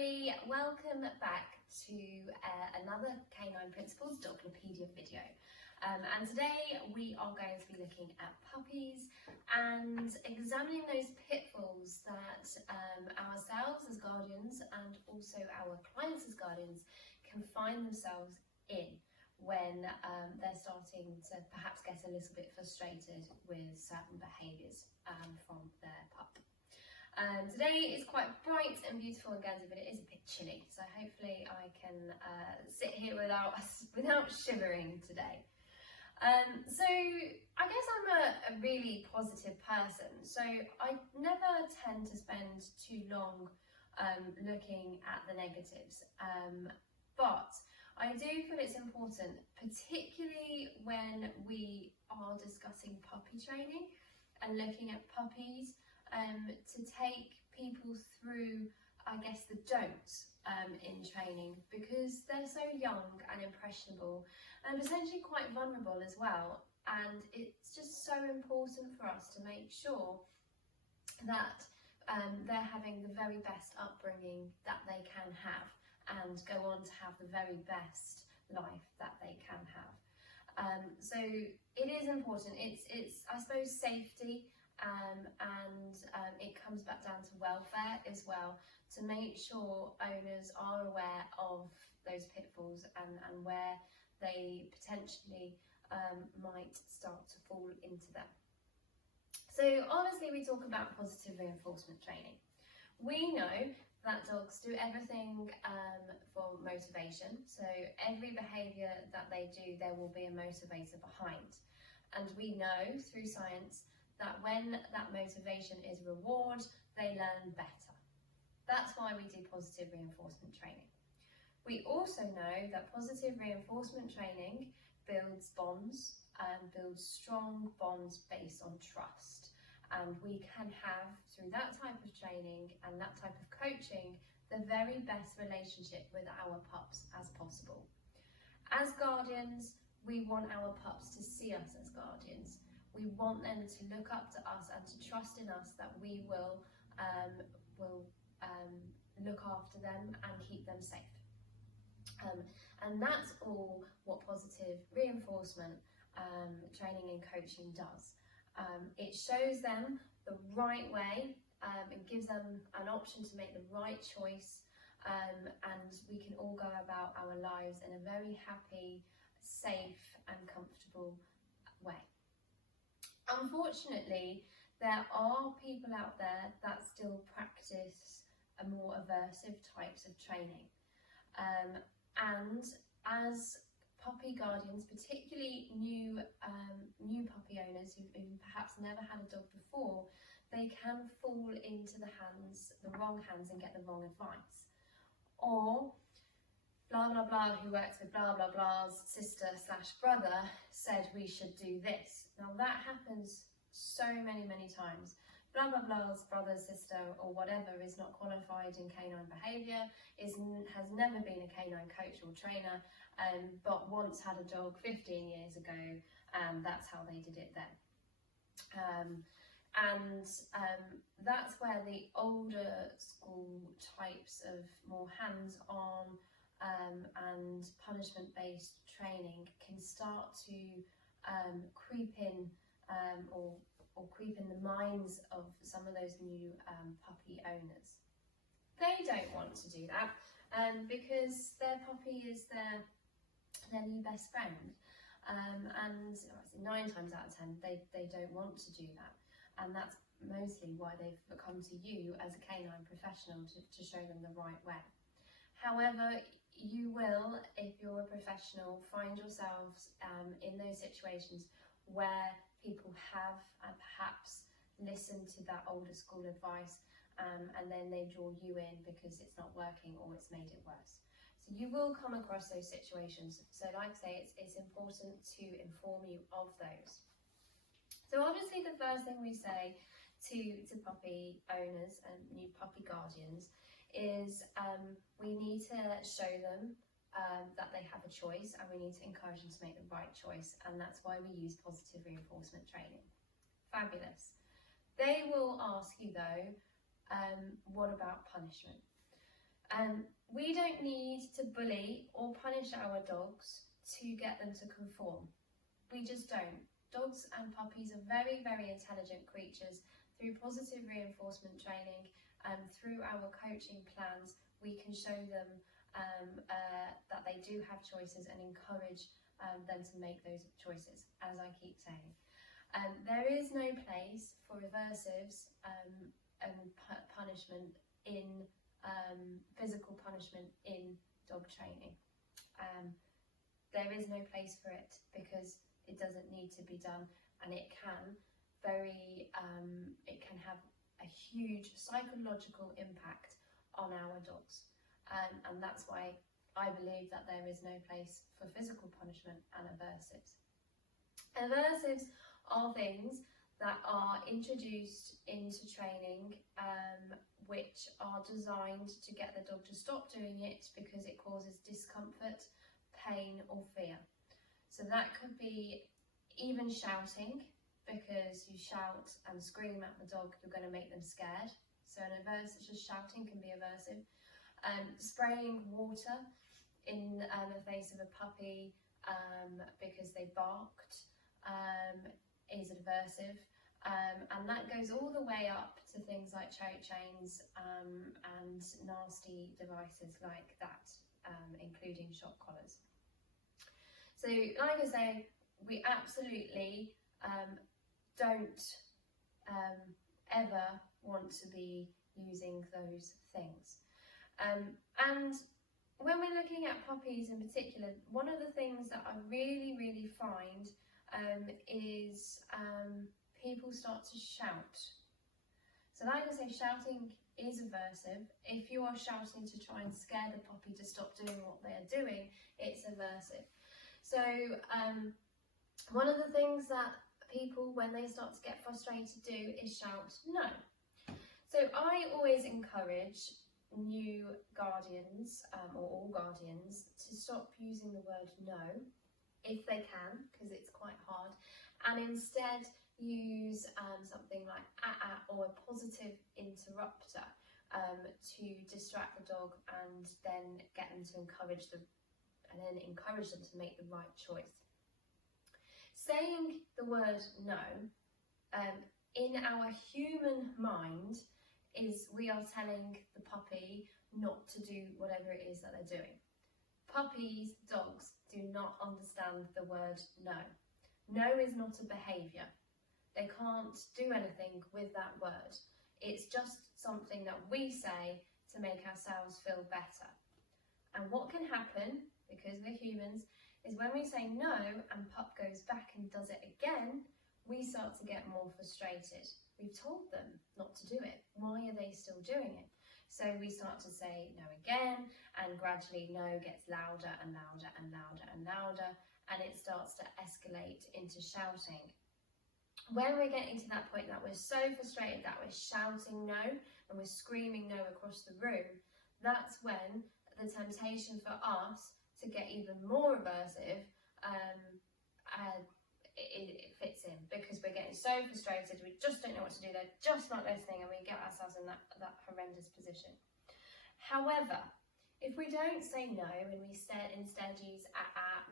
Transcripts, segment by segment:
everybody, welcome back to another Canine Principles Doglopedia video. And today we are going to be looking at puppies and examining those pitfalls that ourselves as guardians and also our clients as guardians can find themselves in when they're starting to perhaps get a little bit frustrated with certain behaviours from their pup. Today is quite bright and beautiful in Guernsey, but it is a bit chilly, so hopefully I can sit here without shivering today. So I guess I'm a really positive person, so I never tend to spend too long looking at the negatives, but I do feel it's important, particularly when we are discussing puppy training and looking at puppies, to take people through, I guess, the don'ts in training, because they're so young and impressionable and potentially quite vulnerable as well, and it's just so important for us to make sure that they're having the very best upbringing that they can have and go on to have the very best life that they can have. So it is important. It's I suppose safety, and it comes back down to welfare as well, to make sure owners are aware of those pitfalls and where they potentially might start to fall into them. So obviously we talk about positive reinforcement training. We know that dogs do everything for motivation, so every behaviour that they do, there will be a motivator behind. And we know through science that when that motivation is reward, they learn better. That's why we do positive reinforcement training. We also know that positive reinforcement training builds bonds, builds strong bonds based on trust. And we can have, through that type of training and that type of coaching, the very best relationship with our pups as possible. As guardians, we want our pups to see us as guardians. We want them to look up to us and to trust in us that we will look after them and keep them safe. And that's all what positive reinforcement training and coaching does. It shows them the right way, it gives them an option to make the right choice, and we can all go about our lives in a very happy, safe and comfortable way. Unfortunately, there are people out there that still practice a more aversive types of training, and as puppy guardians, particularly new puppy owners who perhaps never had a dog before, they can fall into the wrong hands and get the wrong advice. Or blah blah blah, who works with blah blah blah's sister/brother, said we should do this. Now that happens so many times. Blah blah blah's brother, sister or whatever is not qualified in canine behaviour, has never been a canine coach or trainer, but once had a dog 15 years ago, and that's how they did it then. That's where the older school types of more hands-on and punishment-based training can start to creep in, or creep in the minds of some of those new puppy owners. They don't want to do that because their puppy is their new best friend, and 9 times out of 10 they don't want to do that, and that's mostly why they've come to you as a canine professional to show them the right way. However, you will, if you're a professional, find yourselves in those situations where people have perhaps listened to that older school advice, and then they draw you in because it's not working or it's made it worse. So you will come across those situations. So like I say, it's important to inform you of those. So obviously the first thing we say to puppy owners and new puppy guardians is we need to show them that they have a choice, and we need to encourage them to make the right choice, and that's why we use positive reinforcement training. Fabulous. They will ask you though, what about punishment? We don't need to bully or punish our dogs to get them to conform. We just don't. Dogs and puppies are very, very intelligent creatures. Through positive reinforcement training, through our coaching plans, we can show them that they do have choices and encourage them to make those choices, as I keep saying. There is no place for aversives and punishment in physical punishment in dog training. There is no place for it because it doesn't need to be done, and it can have a huge psychological impact on our dogs, and that's why I believe that there is no place for physical punishment and aversives. Aversives are things that are introduced into training which are designed to get the dog to stop doing it because it causes discomfort, pain or fear. So that could be even shouting, because you shout and scream at the dog, you're going to make them scared. So an aversive, just shouting can be aversive. Spraying water in the face of a puppy because they barked is aversive. And that goes all the way up to things like choke chains and nasty devices like that, including shock collars. So like I say, we absolutely don't ever want to be using those things. And when we're looking at puppies in particular, one of the things that I really find is people start to shout. So like I say, shouting is aversive. If you are shouting to try and scare the puppy to stop doing what they are doing, it's aversive. So one of the things that people, when they start to get frustrated, do is shout no. So I always encourage new guardians or all guardians to stop using the word no if they can, because it's quite hard, and instead use something like or a positive interrupter to distract the dog and then get them to encourage them to make the right choice. Saying the word no in our human mind is we are telling the puppy not to do whatever it is that they're doing. Puppies, dogs do not understand the word no. No is not a behaviour. They can't do anything with that word. It's just something that we say to make ourselves feel better. And what can happen, because we're humans, is when we say no and pup goes back and does it again, we start to get more frustrated. We've told them not to do it. Why are they still doing it? So we start to say no again, and gradually no gets louder and louder and louder and louder, and it starts to escalate into shouting. When we're getting to that point that we're so frustrated that we're shouting no and we're screaming no across the room, that's when the temptation for us to get even more aversive it fits in, because we're getting so frustrated, we just don't know what to do, they're just not listening, and we get ourselves in that horrendous position. However, if we don't say no and we instead use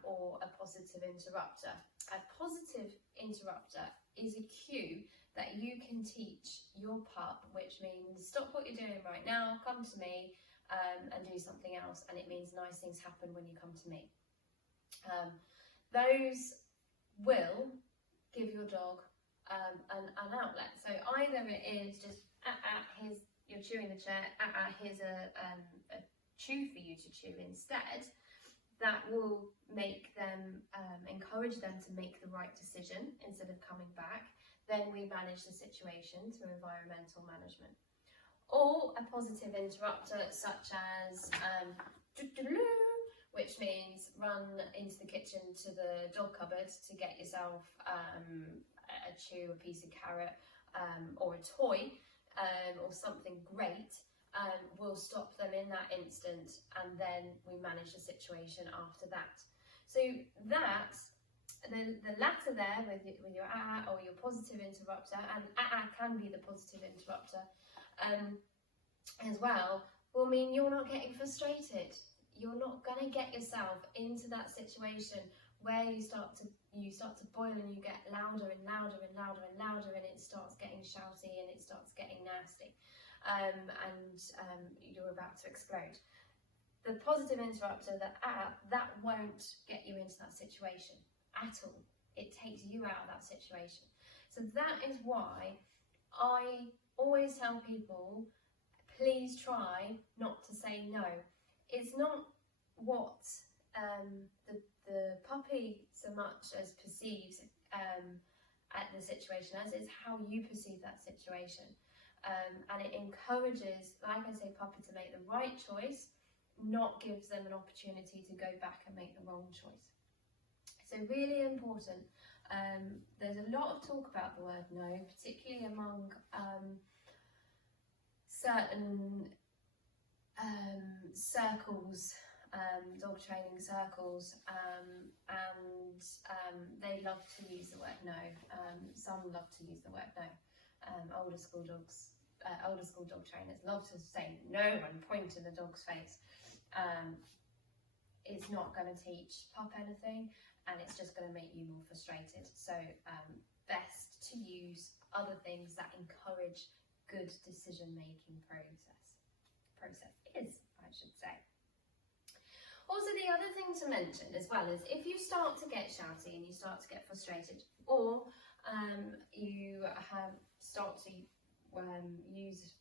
or a positive interrupter, a positive interrupter is a cue that you can teach your pup, which means stop what you're doing right now, come to me and do something else, and it means nice things happen when you come to me. Those will give your dog an outlet. So either it is just here's, you're chewing the chair, here's a chew for you to chew instead. That will make them encourage them to make the right decision instead of coming back. Then we manage the situation through environmental management. Or a positive interrupter such as which means run into the kitchen to the dog cupboard to get yourself a chew, a piece of carrot, or a toy, or something great. Will stop them in that instant, and then we manage the situation after that. So that, the latter there with your or your positive interrupter, and can be the positive interrupter as well, will mean you're not getting frustrated. You're not going to get yourself into that situation where you start to boil and you get louder and louder and louder and louder, and it starts getting shouty and it starts getting nasty, and you're about to explode. The positive interrupter, that won't get you into that situation at all. It takes you out of that situation. So that is why I always tell people, please try not to say no. It's not what the puppy so much as perceives at the situation as, it's how you perceive that situation. And it encourages, like I say, puppy to make the right choice, not gives them an opportunity to go back and make the wrong choice. So really important. There's a lot of talk about the word no, particularly among certain circles, dog training circles, and they love to use the word no. Some love to use the word no. Older school dog trainers love to say no and point in the dog's face. It's not going to teach pup anything, and it's just going to make you more frustrated. So best to use other things that encourage good decision-making processes, I should say. Also, the other thing to mention as well is if you start to get shouty and you start to get frustrated, or you start to use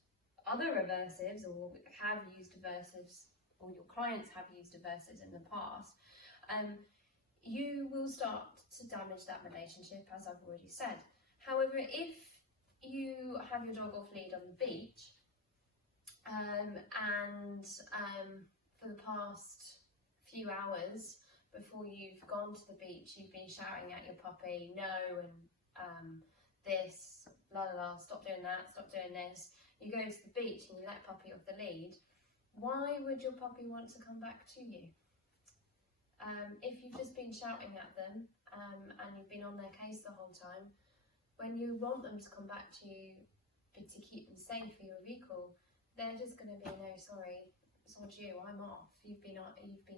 other aversives, or have used aversives, or your clients have used aversives in the past, you will start to damage that relationship, as I've already said. However, if you have your dog off lead on the beach, and for the past few hours before you've gone to the beach, you've been shouting at your puppy, no, and this, la la la, stop doing that, stop doing this. You go to the beach and you let puppy off the lead. Why would your puppy want to come back to you? If you've just been shouting at them and you've been on their case the whole time, when you want them to come back to you to keep them safe for your recall, they're just going to be, no, sorry, it's on you, I'm off. You've been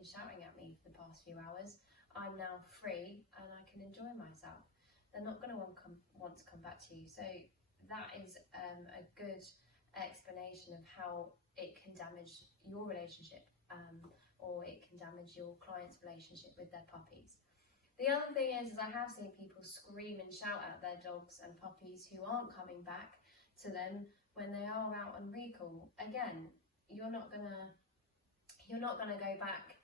shouting at me for the past few hours. I'm now free and I can enjoy myself. They're not going to want to come back to you. So that is a good explanation of how it can damage your relationship, or it can damage your client's relationship with their puppies. The other thing is I have seen people scream and shout at their dogs and puppies who aren't coming back to them when they are out on recall. Again, you're not gonna go back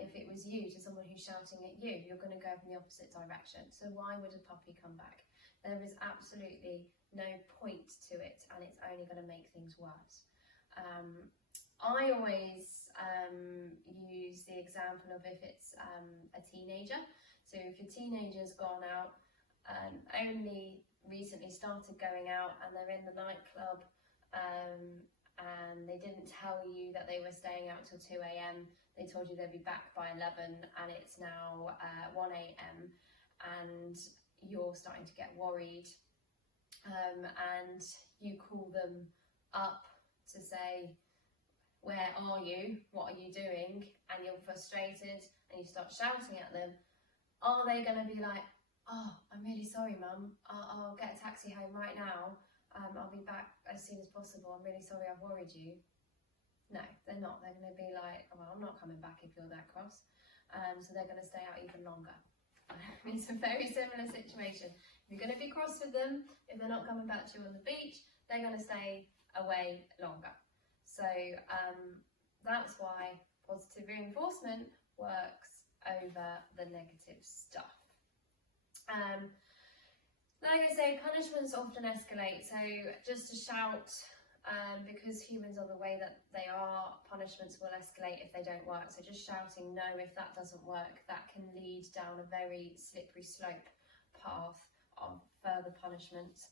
if it was you to someone who's shouting at you. You're going to go in the opposite direction. So why would a puppy come back? There is absolutely no point to it, and it's only going to make things worse. I always use the example of if it's a teenager. So if your teenager's gone out, only recently started going out, and they're in the nightclub, and they didn't tell you that they were staying out till 2 a.m. They told you they'd be back by 11, and it's now 1 a.m. and you're starting to get worried, and you call them up to say, where are you? What are you doing? And you're frustrated and you start shouting at them. Are they going to be like, oh, I'm really sorry, Mum. I'll get a taxi home right now. I'll be back as soon as possible. I'm really sorry I've worried you. No, they're not. They're going to be like, well, I'm not coming back if you're that cross. So they're going to stay out even longer. It's a very similar situation. If you're going to be cross with them, if they're not coming back to you on the beach, they're going to stay away longer. So that's why positive reinforcement works over the negative stuff. Like I say, punishments often escalate. So just to shout, because humans are the way that they are, punishments will escalate if they don't work. So just shouting no if that doesn't work, that can lead down a very slippery slope path of further punishment,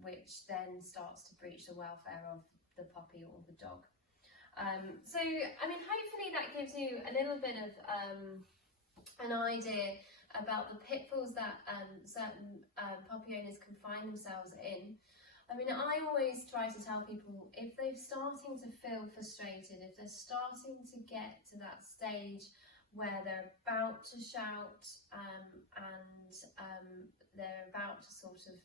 which then starts to breach the welfare of the puppy or the dog. So, I mean, hopefully that gives you a little bit of an idea about the pitfalls that certain puppy owners can find themselves in. I mean, I always try to tell people, if they're starting to feel frustrated, if they're starting to get to that stage where they're about to shout and they're about to sort of,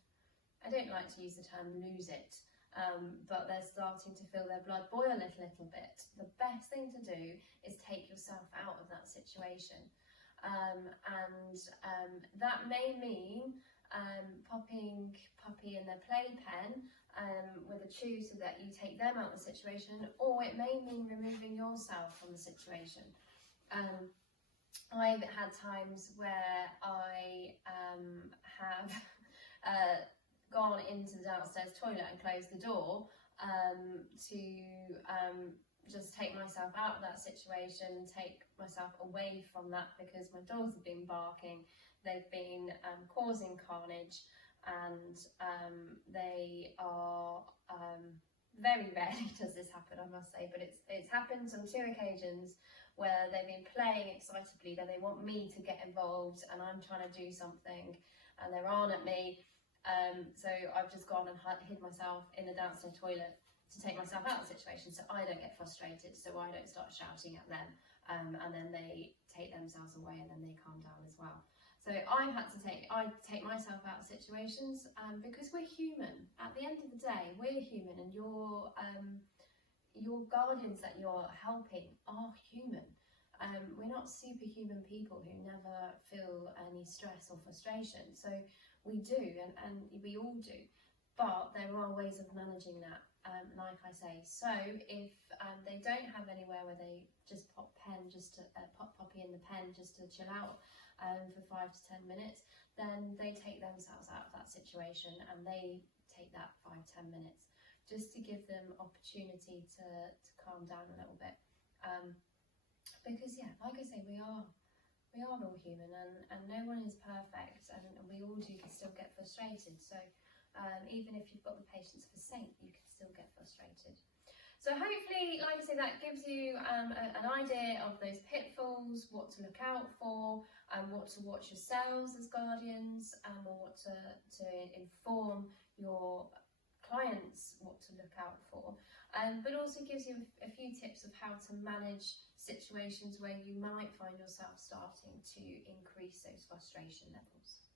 I don't like to use the term lose it, but they're starting to feel their blood boil a little bit, the best thing to do is take yourself out of that situation. That may mean popping Puppy in their playpen with a chew so that you take them out of the situation, or it may mean removing yourself from the situation. I've had times where I have gone into the downstairs toilet and closed the door to just take myself out of that situation, take myself away from that, because my dogs have been barking, they've been causing carnage, and they are very rarely does this happen, I must say, but it's happened on 2 occasions where they've been playing excitably, then they want me to get involved and I'm trying to do something and they're on at me. So I've just gone and hid myself in the downstairs toilet to take myself out of the situation, so I don't get frustrated, so I don't start shouting at them, and then they take themselves away and then they calm down as well. So I take myself out of situations because we're human. At the end of the day, we're human, and your guardians that you're helping are human. We're not superhuman people who never feel any stress or frustration. So we do, and we all do, but there are ways of managing that, like I say. So if they don't have anywhere where they just pop Puppy in the pen just to chill out for 5 to 10 minutes, then they take themselves out of that situation and they take that 5-10 minutes just to give them opportunity to calm down a little bit. Because yeah, like I say, we are all human, and no one is perfect, and we all still get frustrated. So even if you've got the patience of a saint, you can still get frustrated. So hopefully, like I say, that gives you an idea of those pitfalls, what to look out for, and what to watch yourselves as guardians, or what to inform your clients what to look out for, but also gives you a few tips of how to manage situations where you might find yourself starting to increase those frustration levels.